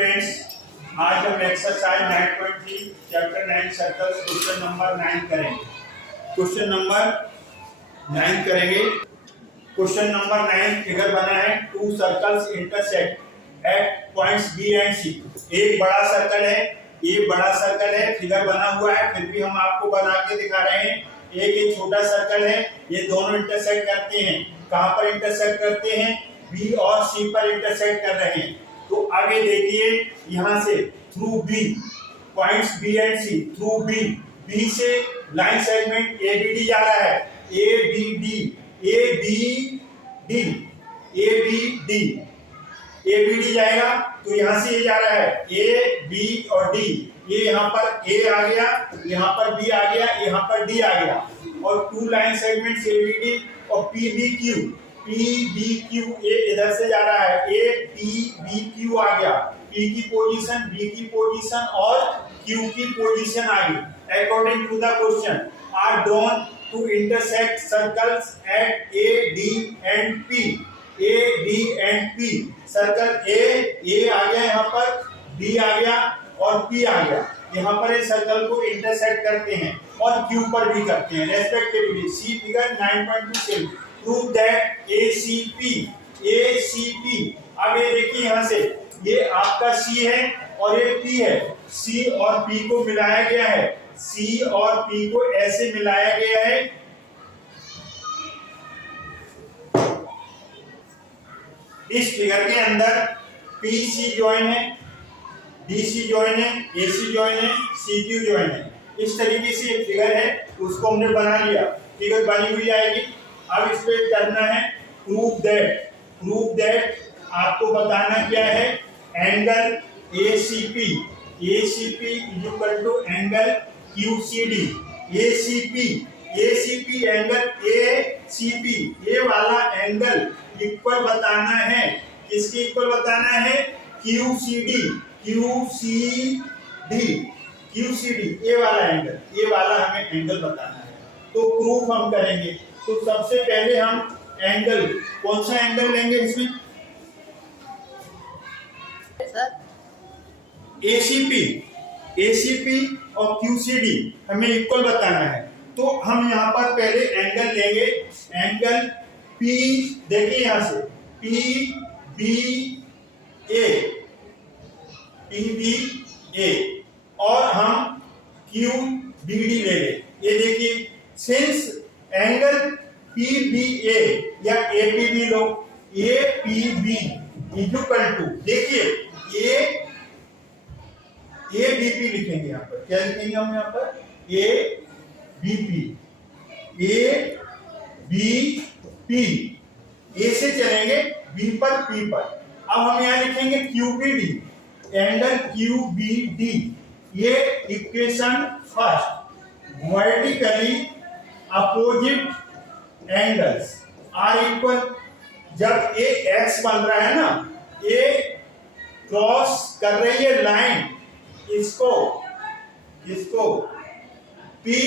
Students, आज हम exercise 9.3 chapter 9 circles question number 9 करेंगे। क्वेश्चन नंबर 9 करेंगे। क्वेश्चन नंबर 9 फिगर बना है, two circles intersect at points B and C. एक बड़ा सर्कल है, ये बड़ा सर्कल है, फिगर बना हुआ है, फिर भी हम आपको बना के दिखा रहे हैं। एक छोटा सर्कल है, ये दोनों इंटरसेक्ट करते हैं। कहां पर इंटरसेक्ट करते हैं? बी और सी पर इंटरसेक्ट कर रहे हैं। तो आगे देखिए, यहां से through B, points B and C, through B, B से लाइन सेगमेंट एबीडी जा रहा है, एबीडी, एबीडी, एबीडी, एबीडी जाएगा। तो यहां से ये जा रहा है ए बी और डी, ये यहाँ पर ए आ गया, यहाँ पर बी आ गया, यहाँ पर डी आ गया, और टू लाइन सेगमेंट्स एबीडी और पीबीक्यू, पीबीक्यू, ए इधर से जा रहा है, ए पीबीक्यू आ गया, पी की पोजीशन, बी की पोजीशन और क्यू की पोजीशन आ गई। According to the question are drawn to intersect circles at A D and P, A D and P. Circle A आ गया, यहाँ पर डी आ गया और पी आ गया, यहाँ पर इस सर्कल को इंटरसेक्ट करते हैं और क्यू पर भी करते हैं respectively. See figure 9.2 prove that ACP, ACP. अब ये देखिए, यहाँ से ये आपका सी है और ये पी है, सी और पी को मिलाया गया है, सी और पी को ऐसे मिलाया गया है। इस फिगर के अंदर पी सी ज्वाइन है, डी सी ज्वाइन है, ए सी ज्वाइन है, सी क्यू ज्वाइन है। इस तरीके से एक फिगर है, उसको हमने बना लिया, फिगर बनी हुई आएगी। अब इस पे करना है प्रूव दैट, प्रूव दैट आपको बताना क्या है, angle ACP, ACP is equal to angle QCD, ACP, ACP angle ACP, ये वाला एंगल इक्वल बताना है, किसके इक्वल बताना है? क्यूसीडी, क्यूसीडी, क्यूसीडी, ये वाला एंगल, ये वाला हमें एंगल बताना है। तो प्रूफ हम करेंगे। तो सबसे पहले हम एंगल, कौन सा एंगल लेंगे इसमें? एसीपी, एसीपी और क्यूसीडी हमें इक्वल बताना है। तो हम यहाँ पर पहले एंगल लेंगे, एंगल पी, देखिए यहाँ से P B A, P B A, और हम क्यू बी डी ले लें। ये देखिए, since angle P B A या ए पी बी लो, A P B is equal to, देखिए ए बी पी लिखेंगे, यहाँ पर क्या लिखेंगे हम? यहाँ पर A B P, A B P, A से चलेंगे बी पर, पी पर। अब हम यहाँ लिखेंगे Q B D, angle Q B D. ये equation first, vertically opposite angles are equal. जब ए एक्स बन रहा है ना, ए क्रॉस कर रही है लाइन, इसको P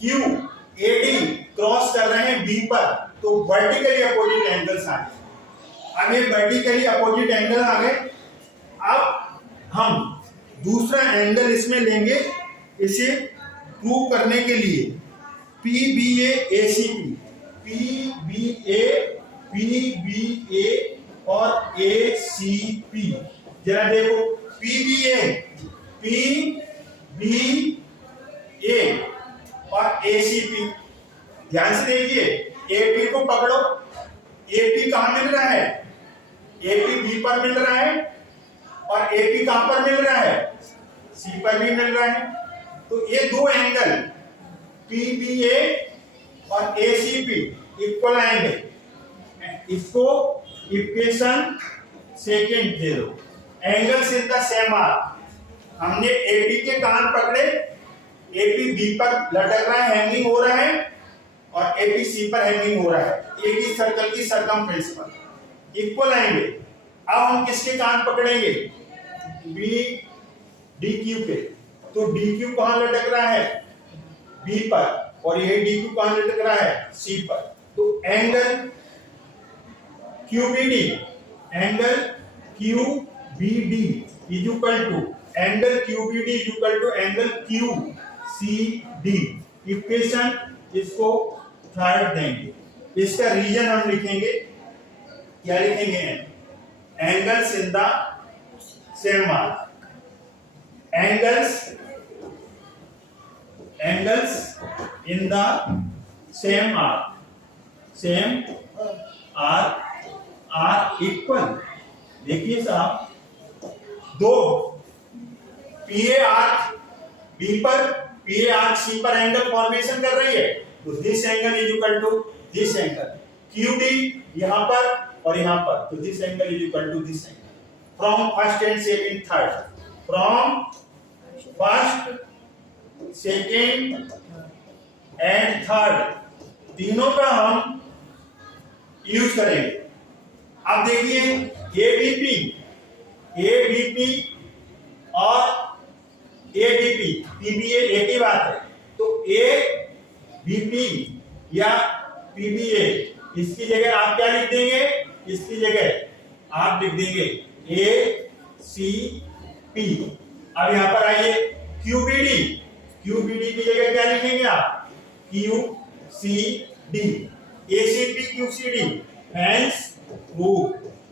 Q A D cross कर रहे हैं बी पर, तो वर्टिकली अपोजिट एंगल्स आ गए। अब ये वर्टिकली अपोजिट एंगल आ गए। अब हम दूसरा एंगल इसमें लेंगे, इसे प्रूव करने के लिए, P B A A C P, P B A और ए सी पी। जरा देखो, पी बी ए और ए सी पी, ध्यान से देखिए, ए पी को पकड़ो, ए पी कहां मिल रहा है? ए पी बी पर मिल रहा है, और ए पी कहां पर मिल रहा है? सी पर भी मिल रहा है। तो ये दो एंगल पी बी ए और ए सी पी इक्वल आएंगे। इसको इक्वेशन सेकेंड दे दो, angles in the same arc. हमने ए पी के कान पकड़े, ए पी बी पर लटक रहा है, हैंगिंग हो रहा है, और ए पी सी पर हैंगिंग हो रहा है, एक ही सर्कल की सरकमफ्रेंस पर इक्वल आएंगे। अब हम किसके कान पकड़ेंगे? बी डी क्यू पे। तो डी क्यू कहां लटक रहा है? बी पर, और ये डी क्यू कहां लटक रहा है? सी पर। तो angle Q B D, angle Q B D is equal to angle QBD is equal to angle QCD। Equation इसको थर्ड देंगे। इसका रीजन हम लिखेंगे, क्या लिखेंगे? Angles in the same arc, angles in the same arc are equal. देखिए साहब, दो पीए आर्क बी पर, पीए आर्क सी पर एंगल फॉर्मेशन कर रही है, तो this angle is equal to this angle. QD यहां पर और यहां पर, तो this angle is equal to this angle. From first and second third, from first second and third, तीनों का हम यूज करेंगे। अब देखिए ABP और ABP, PBA एक ही बात है, तो ABP या PBA, इसकी जगह आप क्या लिख देंगे? इसकी जगह आप लिख देंगे ACP। अब यहां पर आइए QBD की जगह क्या लिखेंगे आप? QCD। ACP QCD hence prove.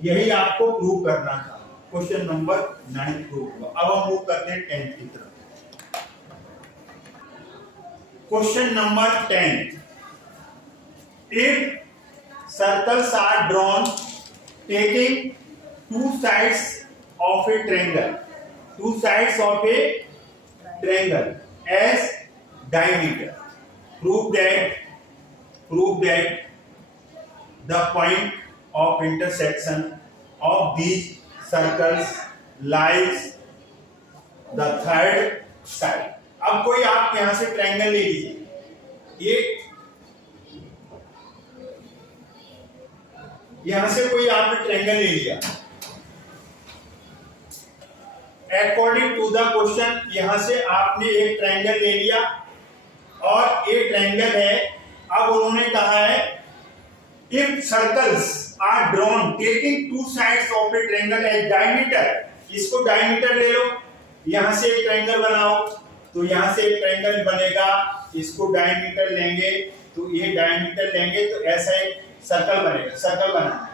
यही आपको प्रूव करना था। क्वेश्चन नंबर 9 प्रूव हुआ। अब हम मूव करते हैं 10 की तरफ। Question number 10, if circles are drawn taking two sides of a triangle as diameter, prove that the point of intersection of these circles lies the third side। अब कोई आप यहां से ट्रायंगल ले लीजिए, ये यहां से कोई आपने ट्रायंगल ले लिया। अकॉर्डिंग टू द क्वेश्चन यहां से आपने एक ट्रायंगल ले लिया और ये ट्रायंगल है। अब उन्होंने कहा है if circles are drawn taking two sides of a triangle as diameter, इसको डायमीटर ले लो। यहां से एक ट्रायंगल बनाओ, तो यहां से एक ट्रायंगल बनेगा, इसको डायमीटर लेंगे, तो ये डायमीटर लेंगे तो ऐसा एक सर्कल बनेगा। सर्कल बनाना है,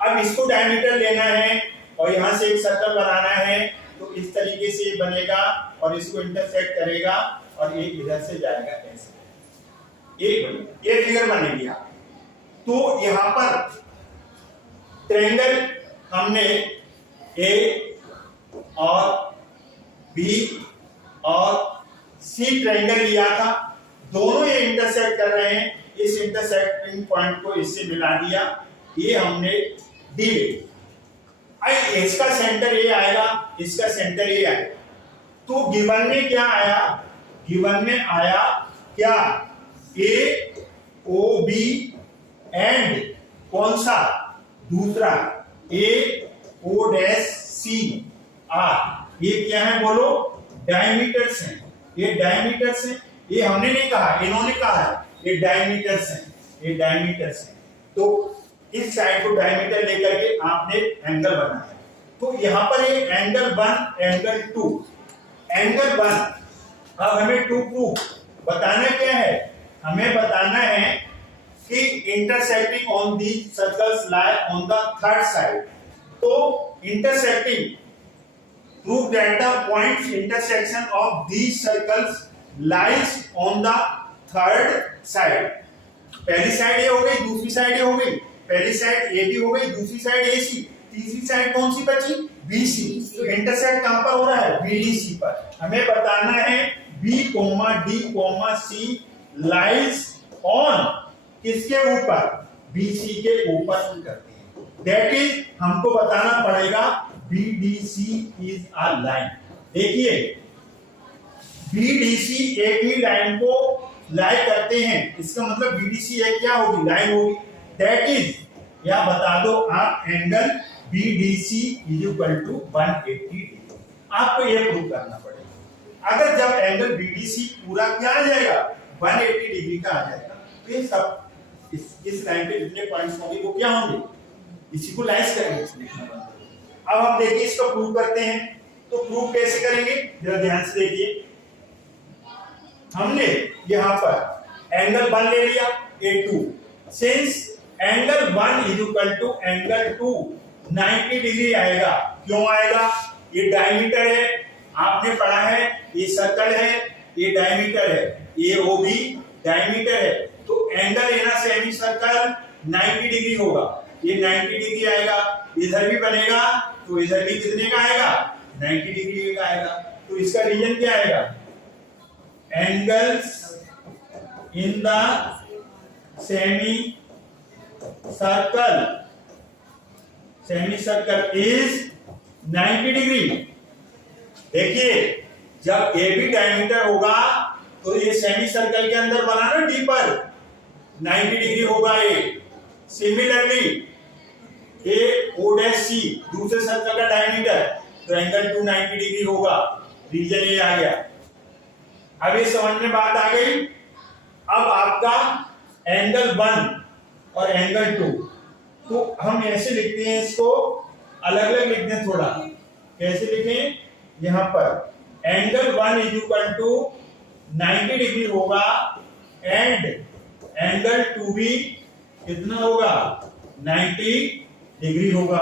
अब इसको डायमीटर लेना है और यहां से एक सर्कल बनाना है, तो इस तरीके से बनेगा और इसको इंटरसेक्ट करेगा और ये इधर से जाएगा ऐसे, ये फिगर बनेगी। तो यहां पर ट्रायंगल हमने A और B और C ट्रायंगल लिया था, दोनों ये इंटरसेक्ट कर रहे हैं। इस इंटरसेक्टिंग पॉइंट को इससे मिला दिया, ये हमने D ले। इसका सेंटर ये आएगा, इसका सेंटर ये आएगा। तो गिवन में क्या आया? गिवन में आया क्या? AOB एंड कौन सा? दूसरा AO'CR। ये क्या है बोलो? डायमीटर्स हैं। ये डायमीटर्स हैं, ये हमने नहीं कहा, इन्होंने कहा है। ये डायमीटर्स हैं, ये डायमीटर्स हैं। तो इस साइड को डायमीटर लेकर के आपने एंगल बनाया है। तो यहां पर ये एंगल 1, एंगल 2, एंगल 1। अब हमें 2 प्रूव बताना क्या है? हमें बताना है कि intersecting on the circles lie on the third side. तो intersecting prove that the points intersection of these circles lies on the third side। पहली साइड ये हो गई, दूसरी साइड ये हो गई। पहली साइड AB हो गई, दूसरी साइड AC, तीसरी साइड कौन सी बची? BC। तो इंटरसेक्ट कहां पर हो रहा है? BDC पर। हमें बताना है B, D, C lies on किसके ऊपर? BC के ऊपर करते हैं। दैट इज हमको बताना पड़ेगा BDC is a line। देखिए BDC एक ही लाइन को लाई करते हैं, इसका मतलब BDC एक क्या होगी? लाइन होगी। दैट इज, या बता दो आप, angle BDC is equal to 180 degree. आपको ये प्रूव करना पड़ेगा। अगर जब एंगल BDC पूरा क्या आ जाएगा? 180 डिग्री का आ जाएगा, तो ये सब इस लाइन पे जितने पॉइंट्स होंगे वो क्या होंगे? इसी को लाइस करेंगे। अब हम देखिए इसको प्रूव करते हैं। तो प्रूव कैसे करेंगे जरा ध्यान से देखिए। हमने यहां पर एंगल 1 ले लिया A2, since angle 1 is equal to angle 2 90 degree आएगा। क्यों आएगा? ये डायमीटर है, आपने पढ़ा है, ये सर्कल है, ये डायमीटर है, ये OB डायमीटर है, तो angle in a semi circle 90 degree होगा। ये 90 डिग्री आएगा, इधर भी बनेगा तो इधर भी कितने का आएगा? 90 डिग्री का आएगा। तो इसका रीजन क्या आएगा? Angles in the semi circle is 90 degree. देखिए जब ए भी डायमीटर होगा तो ये सेमी सर्कल के अंदर बना ना डीपर 90 डिग्री होगा ये। सिमिलरली ए ओ डैश सी दूसरे सर्कल का डायमीटर तो एंगल 2 90 डिग्री होगा। रीजन ये आ गया। अब ये समझ में बात आ गई। अब आपका एंगल 1 और एंगल 2 तो हम ऐसे लिखते हैं, इसको अलग अलग लिखते हैं थोड़ा। कैसे लिखें? यहां पर angle 1 is equal to 90 degree होगा एंड एंगल 2 भी कितना होगा? 90 डिग्री होगा।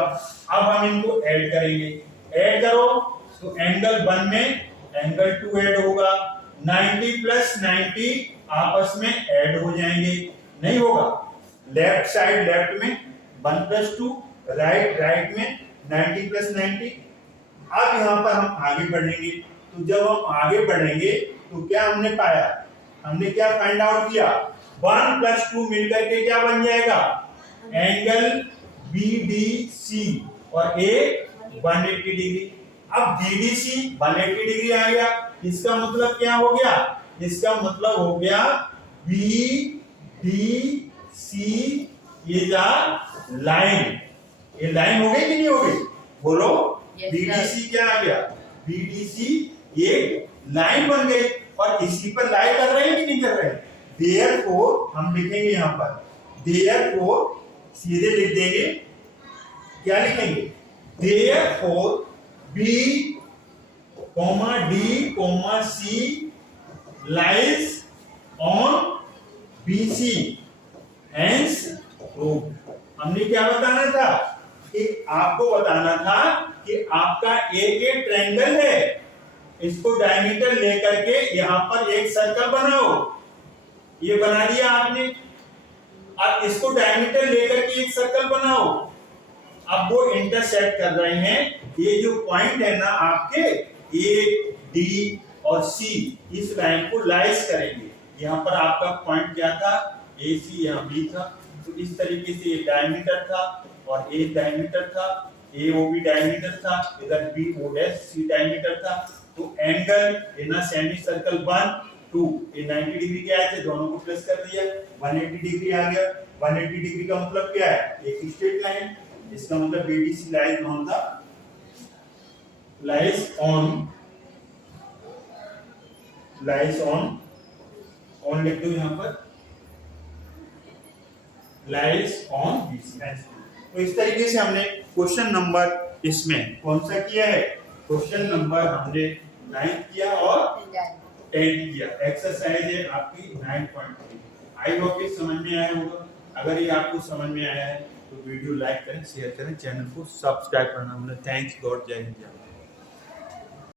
अब हम इनको ऐड करेंगे। ऐड करो तो एंगल 1 में एंगल 2 ऐड होगा, 90 प्लस 90 आपस में ऐड हो जाएंगे। नहीं होगा? लेफ्ट साइड लेफ्ट में 1 प्लस 2, राइट में 90 प्लस 90। अब यहाँ पर हम आगे बढ़ेंगे। तो जब हम आगे बढ़ेंगे तो क्या हमने पाया? हमने क्या फाइंड आउट किया? 1 प्लस 2 मिलकर के क्या बन जाएगा? एंगल BDC और A 180 डिग्री। अब BDC 180 डिग्री आ गया, इसका मतलब क्या हो गया? इसका मतलब हो गया BDC इज अ लाइन। ये लाइन हो गई कि नहीं हो गई? बोलो। BDC क्या आ गया? BDC एक लाइन बन गई और इसी पर लाई कर रहे हैं कि नहीं कर रहे हैं? Therefore हम लिखेंगे यहाँ पर, Therefore सीधे लिख देंगे। क्या लिखेंगे? Therefore B, D, C lies on BC hence proved। हमने क्या बताना था? कि आपको बताना था कि आपका एक ट्रायंगल है, इसको डायमीटर लेकर के यहां पर एक सर्कल बनाओ। ये बना दिया आपने। अब इसको डायमीटर लेकर के एक सर्कल बनाओ। अब वो इंटरसेक्ट कर रहे हैं। ये जो पॉइंट है ना आपके ए, डी और सी, इस लाइन को लाइस करेंगे। यहाँ पर आपका पॉइंट क्या था? ए सी, यहाँ बी था। तो इस तरीके से ये डायमीटर था और ए डायमीटर था, ए ओ बी डायमीटर था, इधर B O dash C diameter था। तो angle in a semi circle 1 2 ये 90 डिग्री के आए थे, दोनों को प्लस कर दिया, 180 डिग्री आ गया। 180 डिग्री का मतलब क्या है? एक स्ट्रेट लाइन। इसका मतलब BDC lies on the lies on लिख दो यहाँ पर, लाइज ऑन BC। तो इस तरीके से हमने क्वेश्चन नंबर इसमें कौन सा किया है? क्वेश्चन नंबर हमने 9 किया और 10 किया। एक्सरसाइज है आपकी 9.3। आई होप ये समझ में आया होगा। अगर ये आपको समझ में आया है तो वीडियो लाइक करें, शेयर करें, चैनल को सब्सक्राइब करना। थैंक्स गॉड, जय हिंद।